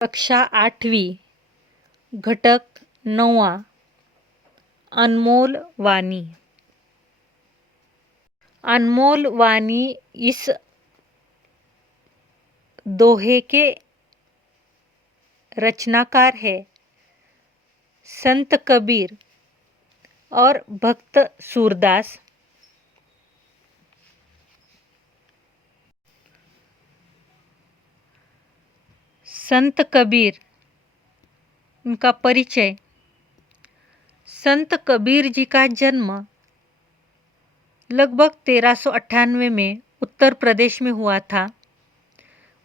कक्षा 8वी घटक 9वां अनमोल वाणी। अनमोल वाणी इस दोहे के रचनाकार है संत कबीर और भक्त सूरदास। संत कबीर, उनका परिचय। संत कबीर जी का जन्म लगभग 1398 में उत्तर प्रदेश में हुआ था।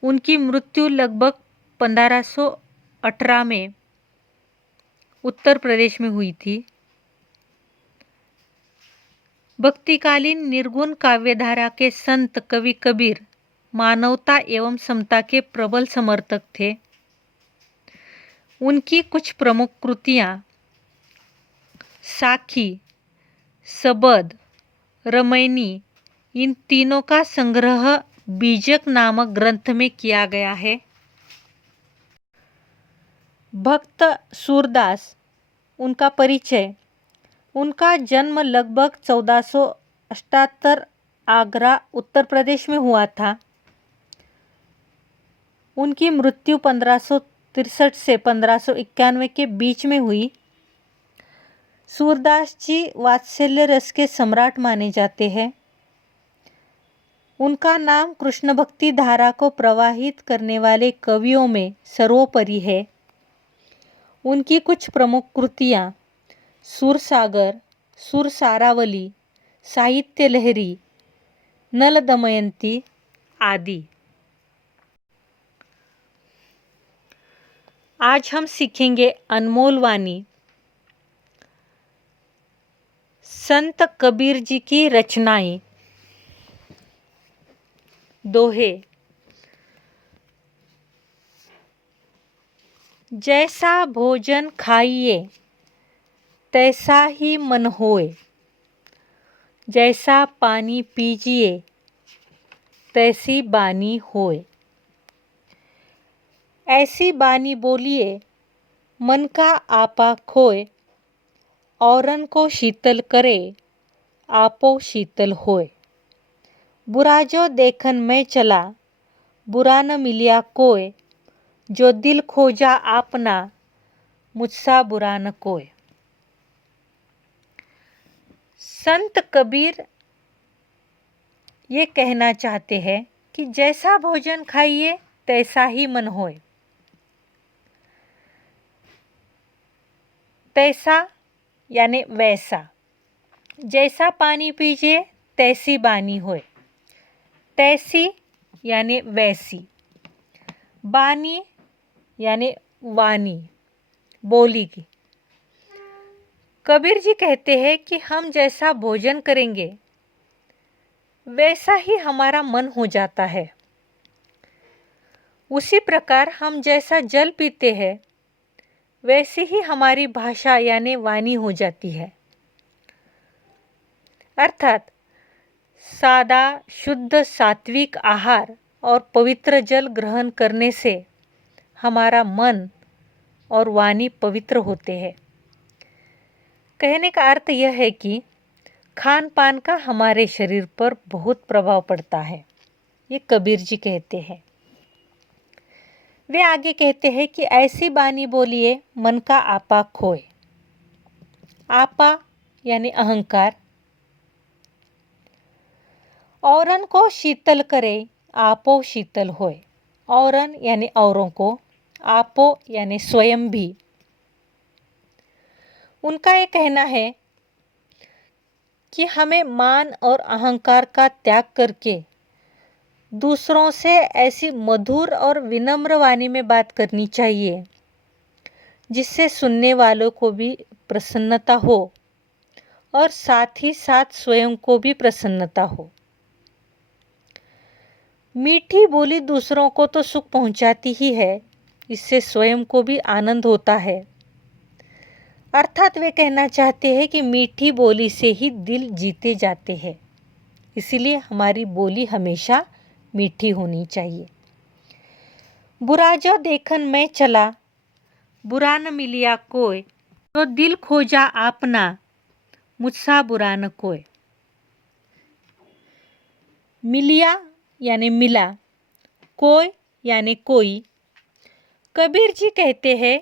उनकी मृत्यु लगभग 1518 में उत्तर प्रदेश में हुई थी। भक्तिकालीन निर्गुण काव्यधारा के संत कवि कबीर मानवता एवं समता के प्रबल समर्थक थे। उनकी कुछ प्रमुख कृतियाँ साखी, सबद, रमैनी, इन तीनों का संग्रह बीजक नामक ग्रंथ में किया गया है। भक्त सूरदास, उनका परिचय। उनका जन्म लगभग 1478 आगरा उत्तर प्रदेश में हुआ था। उनकी मृत्यु 1563 से 1591 के बीच में हुई। सूरदास जी वात्सल्य रस के सम्राट माने जाते हैं। उनका नाम कृष्ण भक्ति धारा को प्रवाहित करने वाले कवियों में सर्वोपरि है। उनकी कुछ प्रमुख कृतियाँ सुरसागर, सुरसारावली, साहित्य लहरी, नल दमयंती आदि। आज हम सीखेंगे अनमोल वाणी। संत कबीर जी की रचनाएं। दोहे। जैसा भोजन खाइए तैसा ही मन होए, जैसा पानी पीजिए तैसी बानी होए। ऐसी बानी बोलिए मन का आपा खोए, औरन को शीतल करे आपो शीतल होए। बुरा जो देखन में चला बुरा न मिलिया कोय, जो दिल खोजा आपना मुझसा बुरा न कोय। संत कबीर ये कहना चाहते हैं कि जैसा भोजन खाइए तैसा ही मन होए। तैसा यानी वैसा। जैसा पानी पीजिए तैसी बानी होए। तैसी यानी वैसी। बानी यानी वाणी, बोली की। कबीर जी कहते हैं कि हम जैसा भोजन करेंगे वैसा ही हमारा मन हो जाता है। उसी प्रकार हम जैसा जल पीते हैं वैसी ही हमारी भाषा यानी वाणी हो जाती है। अर्थात सादा, शुद्ध, सात्विक आहार और पवित्र जल ग्रहण करने से हमारा मन और वाणी पवित्र होते हैं। कहने का अर्थ यह है कि खान पान का हमारे शरीर पर बहुत प्रभाव पड़ता है, ये कबीर जी कहते हैं। वे आगे कहते हैं कि ऐसी बानी बोलिए मन का आपा खोए। आपा यानी अहंकार। औरन को शीतल करे आपो शीतल होए। औरन यानी औरों को, आपो यानी स्वयं भी। उनका ये कहना है कि हमें मान और अहंकार का त्याग करके दूसरों से ऐसी मधुर और विनम्र वाणी में बात करनी चाहिए जिससे सुनने वालों को भी प्रसन्नता हो और साथ ही साथ स्वयं को भी प्रसन्नता हो। मीठी बोली दूसरों को तो सुख पहुंचाती ही है, इससे स्वयं को भी आनंद होता है। अर्थात वे कहना चाहते हैं कि मीठी बोली से ही दिल जीते जाते हैं, इसीलिए हमारी बोली हमेशा मीठी होनी चाहिए। बुरा जो देखन मैं चला, बुरा न मिलिया कोय, तो दिल खोजा आपना, मुझसा बुरा न कोय। मिलिया यानी मिला, कोय यानी कोई। कबीर जी कहते हैं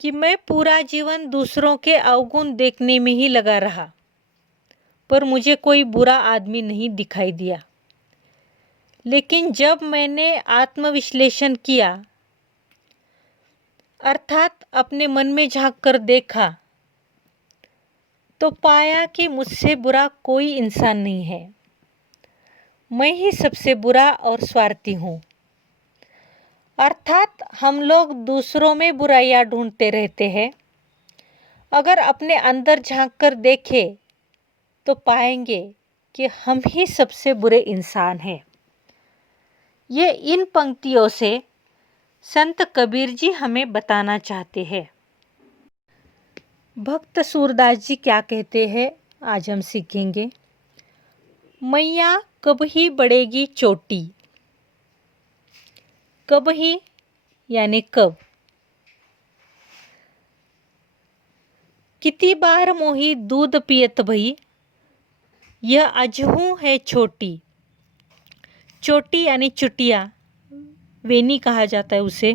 कि मैं पूरा जीवन दूसरों के अवगुण देखने में ही लगा रहा, पर मुझे कोई बुरा आदमी नहीं दिखाई दिया। लेकिन जब मैंने आत्मविश्लेषण किया, अर्थात अपने मन में झांक कर देखा, तो पाया कि मुझसे बुरा कोई इंसान नहीं है। मैं ही सबसे बुरा और स्वार्थी हूँ। अर्थात हम लोग दूसरों में बुराइयां ढूंढते रहते हैं। अगर अपने अंदर झांक कर देखें तो पाएंगे कि हम ही सबसे बुरे इंसान हैं। ये इन पंक्तियों से संत कबीर जी हमें बताना चाहते हैं। भक्त सूरदास जी क्या कहते हैं आज हम सीखेंगे। मैया कब ही बढ़ेगी चोटी। कब ही यानी कब। कितनी बार मोही दूध पियत भई, यह अजहू है छोटी। चोटी यानी चुटिया, वेनी कहा जाता है उसे।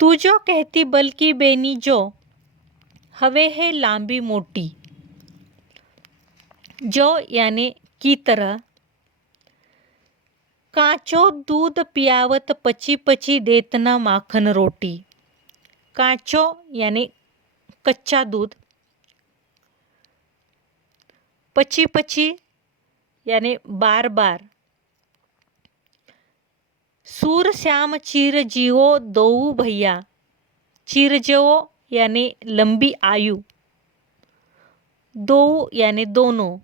तू जो कहती बल्कि बेनी जो, हवे है लांबी मोटी। जो यानी की तरह। कांचो दूध पियावत पची पची देतना माखन रोटी। कांचो यानी कच्चा दूध। पची पची यानी बार बार। सूर श्याम चीर जियो दोऊ भैया। चीर जियो यानी लंबी आयु। दोऊ यानी दोनों।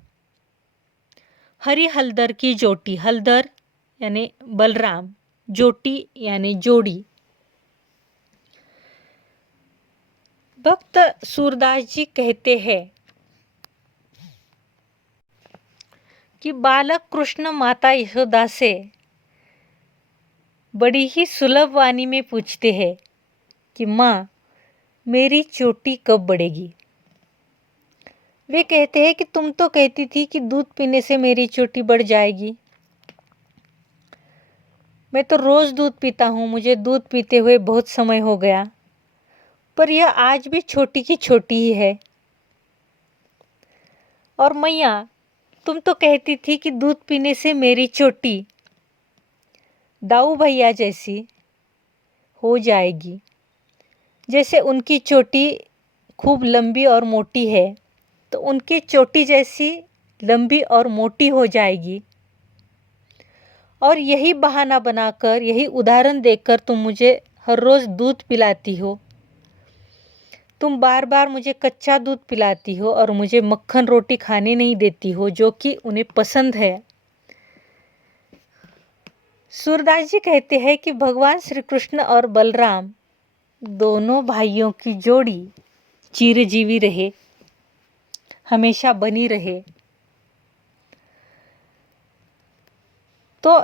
हरि हलदर की जोटी। हलदर यानी बलराम, जोटी यानी जोड़ी। भक्त सूरदास जी कहते हैं कि बालक कृष्ण माता यशोदा से बड़ी ही सुलभ वाणी में पूछते हैं कि माँ, मेरी चोटी कब बढ़ेगी। वे कहते हैं कि तुम तो कहती थी कि दूध पीने से मेरी चोटी बढ़ जाएगी। मैं तो रोज़ दूध पीता हूँ, मुझे दूध पीते हुए बहुत समय हो गया, पर यह आज भी छोटी की छोटी ही है। और मैया, तुम तो कहती थी कि दूध पीने से मेरी चोटी दाऊ भैया जैसी हो जाएगी। जैसे उनकी चोटी खूब लंबी और मोटी है, तो उनकी चोटी जैसी लंबी और मोटी हो जाएगी। और यही बहाना बनाकर, यही उदाहरण देकर तुम मुझे हर रोज़ दूध पिलाती हो। तुम बार बार मुझे कच्चा दूध पिलाती हो और मुझे मक्खन रोटी खाने नहीं देती हो, जो कि उन्हें पसंद है। सूरदास जी कहते हैं कि भगवान श्री कृष्ण और बलराम दोनों भाइयों की जोड़ी चिरजीवी रहे, हमेशा बनी रहे। तो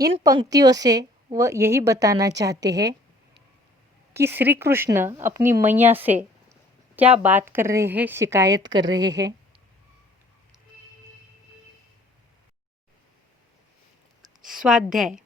इन पंक्तियों से वह यही बताना चाहते हैं कि श्री कृष्ण अपनी मैया से क्या बात कर रहे हैं, शिकायत कर रहे हैं। स्वाध्याय।